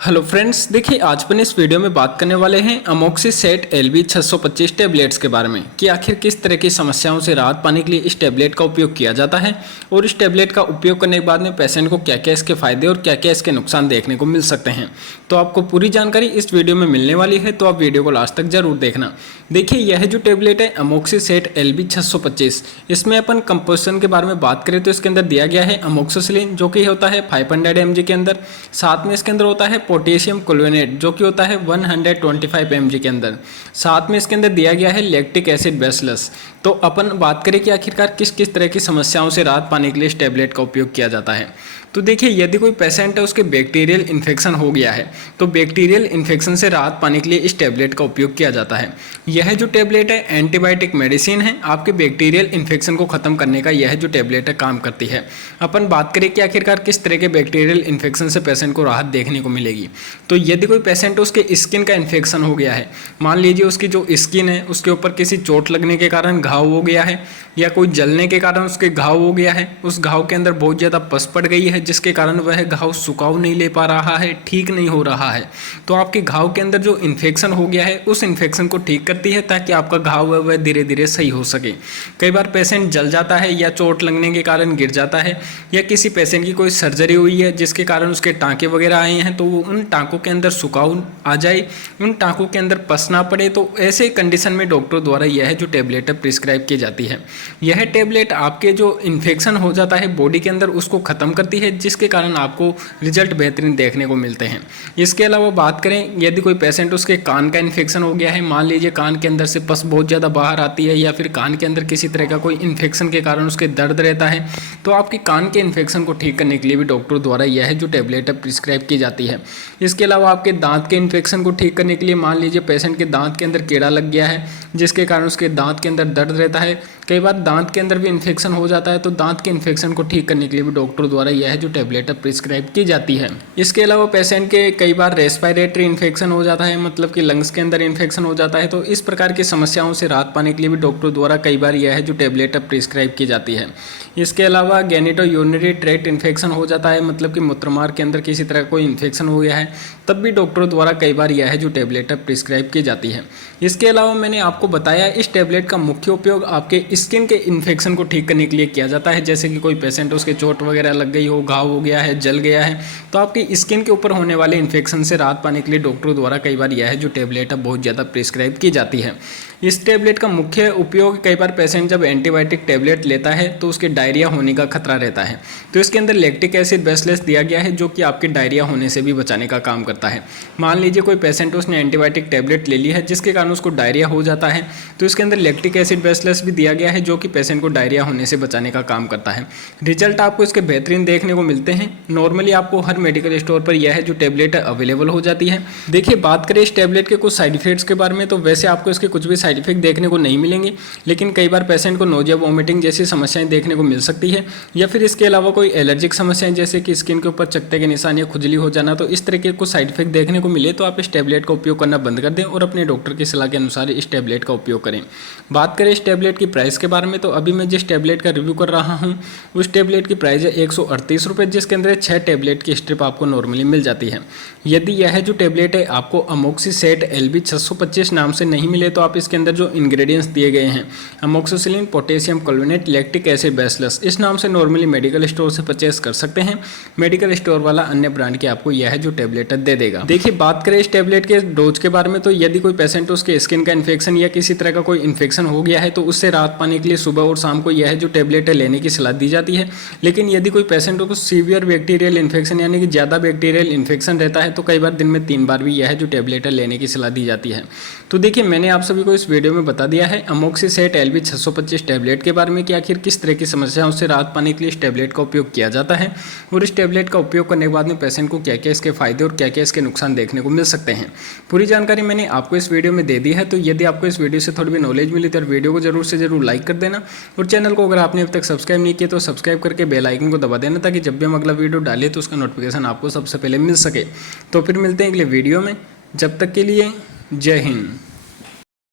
Hello friends, देखिए आज अपन इस वीडियो में बात करने वाले हैं अमोक्सिसेट LV 625 टैबलेट्स के बारे में कि आखिर किस तरह की समस्याओं से राहत पाने के लिए इस टैबलेट का उपयोग किया जाता है और इस टैबलेट का उपयोग करने के बाद में पेशेंट को क्या क्या इसके फायदे और क्या क्या इसके नुकसान देखने को मिल सकते हैं। तो आपको पूरी जानकारी इस वीडियो में मिलने वाली है, तो आप वीडियो को लास्ट तक जरूर देखना। देखिए यह जो टैबलेट है अमोक्सिसेट LV 625, इसमें अपन कंपोजिशन के बारे में बात करें तो इसके अंदर दिया गया है अमोक्सिसिलिन जो कि होता है 500 mg के अंदर, साथ में इसके अंदर होता है पोटेशियम क्लोरेनेट जो कि होता है 125 mg के अंदर, साथ में इसके अंदर दिया गया है लैक्टिक एसिड बेसिलस। तो अपन बात करें कि आखिरकार किस किस तरह की समस्याओं से राहत पाने के लिए इस टैबलेट का उपयोग किया जाता है। तो देखिए यदि कोई पेशेंट है उसके बैक्टीरियल इन्फेक्शन हो गया है तो बैक्टीरियल इन्फेक्शन से राहत पाने के लिए इस टैबलेट का उपयोग किया जाता है। यह जो टैबलेट है एंटीबायोटिक मेडिसिन है, आपके बैक्टीरियल इन्फेक्शन को खत्म करने का यह जो टैबलेट है काम करती है। अपन बात करें कि आखिरकार किस तरह के बैक्टीरियल इन्फेक्शन से पेशेंट को राहत देखने को मिलेगी। तो यदि कोई पेशेंट उसके स्किन का इन्फेक्शन हो गया है, मान लीजिए उसकी जो स्किन है उसके ऊपर किसी चोट लगने के कारण घाव हो गया है या कोई जलने के कारण उसके घाव हो गया है, उस घाव के अंदर बहुत ज़्यादा पस पड़ गई है जिसके कारण वह घाव सुखाव नहीं ले पा रहा है, ठीक नहीं हो रहा है, तो आपके घाव के अंदर जो इन्फेक्शन हो गया है उस इन्फेक्शन को ठीक करती है ताकि आपका घाव है वह धीरे धीरे सही हो सके। कई बार पेशेंट जल जाता है या चोट लगने के कारण गिर जाता है या किसी पेशेंट की कोई सर्जरी हुई है जिसके कारण उसके टाँके वगैरह आए हैं तो वो उन टाँकों के अंदर सुखाव आ जाए, उन टाँकों के अंदर पस ना पड़े, तो ऐसे कंडीशन में डॉक्टर द्वारा यह जो टैबलेट है प्रिस्क्राइब की जाती है। यह टैबलेट आपके जो इन्फेक्शन हो जाता है बॉडी के अंदर उसको ख़त्म करती है जिसके कारण आपको रिजल्ट बेहतरीन देखने को मिलते हैं। इसके अलावा बात करें यदि कोई पेशेंट उसके कान का इन्फेक्शन हो गया है, मान लीजिए कान के अंदर से पस बहुत ज़्यादा बाहर आती है या फिर कान के अंदर किसी तरह का कोई इन्फेक्शन के कारण उसके दर्द रहता है, तो आपके कान के इन्फेक्शन को ठीक करने के लिए भी डॉक्टर द्वारा यह जो टैबलेट है प्रिस्क्राइब की जाती है। इसके अलावा आपके दांत के इन्फेक्शन को ठीक करने के लिए मान लीजिए पेशेंट के दांत के अंदर कीड़ा लग गया है जिसके कारण उसके दांत के अंदर दर्द रहता है, कई बार दांत के अंदर भी इन्फेक्शन हो जाता है, तो दांत के इन्फेक्शन को ठीक करने के लिए भी डॉक्टर द्वारा यह जो टैबलेट है प्रिस्क्राइब की जाती है। इसके अलावा पेशेंट के कई बार रेस्पिरेटरी इन्फेक्शन हो जाता है, मतलब कि लंग्स के अंदर इन्फेक्शन हो जाता है, तो इस प्रकार की समस्याओं से राहत पाने के लिए भी डॉक्टर द्वारा कई बार यह जो टैबलेट है प्रिस्क्राइब की जाती है। इसके अलावा गैनिटो यूरिनरी ट्रैक्ट इन्फेक्शन हो जाता है, मतलब कि मूत्रमार्ग के अंदर किसी तरह कोई इन्फेक्शन हो गया है, तब भी डॉक्टर द्वारा कई बार यह जो टैबलेट है प्रिस्क्राइब की जाती है। इसके अलावा मैंने आपको बताया इस टैबलेट का मुख्य उपयोग आपके स्किन के इन्फेक्शन को ठीक करने के लिए किया जाता है। जैसे कि कोई पेशेंट उसके चोट वगैरह लग गई हो, घाव हो गया है, जल गया है, तो आपकी स्किन के ऊपर होने वाले इन्फेक्शन से राहत पाने के लिए डॉक्टर द्वारा कई बार यह जो टैबलेट है बहुत ज़्यादा प्रिस्क्राइब की जाती है। इस टैबलेट का मुख्य उपयोग कई बार पेशेंट जब एंटीबायोटिक टैबलेट लेता है तो उसके डायरिया होने का खतरा रहता है, तो इसके अंदर लैक्टिक एसिड बेसिलस दिया गया है जो कि आपके डायरिया होने से भी बचाने का काम करता है। मान लीजिए कोई पेशेंट उसने एंटीबायोटिक टैबलेट ले ली है जिसके कारण उसको डायरिया हो जाता है, तो इसके अंदर लैक्टिक एसिड बेसिलस भी दिया गया है जो कि पेशेंट को डायरिया होने से बचाने का काम करता है। रिजल्ट आपको इसके बेहतरीन देखने को मिलते हैं। नॉर्मली आपको हर मेडिकल स्टोर पर यह जो टैबलेट है अवेलेबल हो जाती है। देखिए बात करें इस टैबलेट के कुछ साइड इफेक्ट्स के बारे में, तो वैसे आपको इसके कुछ भी साइड इफेक्ट देखने को नहीं मिलेंगे, लेकिन कई बार पेशेंट को नोजिया वोमिटिंग जैसी समस्याएं देखने को मिल सकती है, या फिर इसके अलावा कोई एलर्जिक समस्याएं जैसे कि स्किन के ऊपर चकत्ते के निशान या खुजली हो जाना, तो इस तरह के कुछ साइड इफेक्ट देखने को मिले तो आप इस टैबलेट का उपयोग करना बंद कर दें और अपने डॉक्टर की सलाह के अनुसार इस टैबलेट का उपयोग करें। बात करें इस टैबलेट की प्राइस के बारे में, तो अभी मैं जिस टैबलेट का रिव्यू कर रहा हूँ उस टैबलेट की प्राइस है 138 रुपये, जिसके अंदर 6 टैबलेट की स्ट्रिप आपको नॉर्मली मिल जाती है। यदि यह जो टैबलेट है आपको अमोक्सिसेट LV 625 नाम से नहीं मिले तो आप इसके अंदर जो इंग्रेडिएंट्स दिए गए हैं अमोक्सिसिलिन, पोटेशियम क्लोरेनेट, लैक्टिक एसिड बेसिलस, इस नाम से नॉर्मली मेडिकल स्टोर से परचेस कर सकते हैं। मेडिकल स्टोर वाला अन्य ब्रांड के आपको यह जो टैबलेट दे देगा। देखिए बात करें इस टैबलेट के डोज के बारे में, तो यदि कोई पेशेंट उसके स्किन का इन्फेक्शन या किसी तरह का कोई इन्फेक्शन हो गया है तो उससे राहत पाने के लिए सुबह और शाम को यह जो टैबलेट है लेने की सलाह दी जाती है। लेकिन यदि कोई पेशेंट को सीवियर बैक्टीरियल इन्फेक्शन यानी कि ज़्यादा बैक्टीरियल इन्फेक्शन रहता है तो कई बार दिन में 3 बार भी यह जो टैबलेट है लेने की सलाह दी जाती है। तो देखिए मैंने आप सभी को इस वीडियो में बता दिया है अमोक्सिसेट LV 625 टैबलेट के बारे में कि आखिर किस तरह की समस्याओं से राहत पाने के लिए इस टैबलेट का उपयोग किया जाता है और इस टैबलेट का उपयोग करने के बाद में पेशेंट को क्या क्या इसके फायदे और क्या क्या इसके नुकसान देखने को मिल सकते हैं। पूरी जानकारी मैंने आपको इस वीडियो में दे दी है। तो यदि आपको इस वीडियो से थोड़ी भी नॉलेज मिली तो वीडियो को जरूर से जरूर लाइक कर देना और चैनल को अगर आपने अब तक सब्सक्राइब नहीं किया तो सब्सक्राइब करके बेल आइकन को दबा देना ताकि जब भी हम अगला वीडियो डालें तो उसका नोटिफिकेशन आपको सबसे पहले मिल सके। तो फिर मिलते हैं अगले वीडियो में, जब तक के लिए जय हिंद।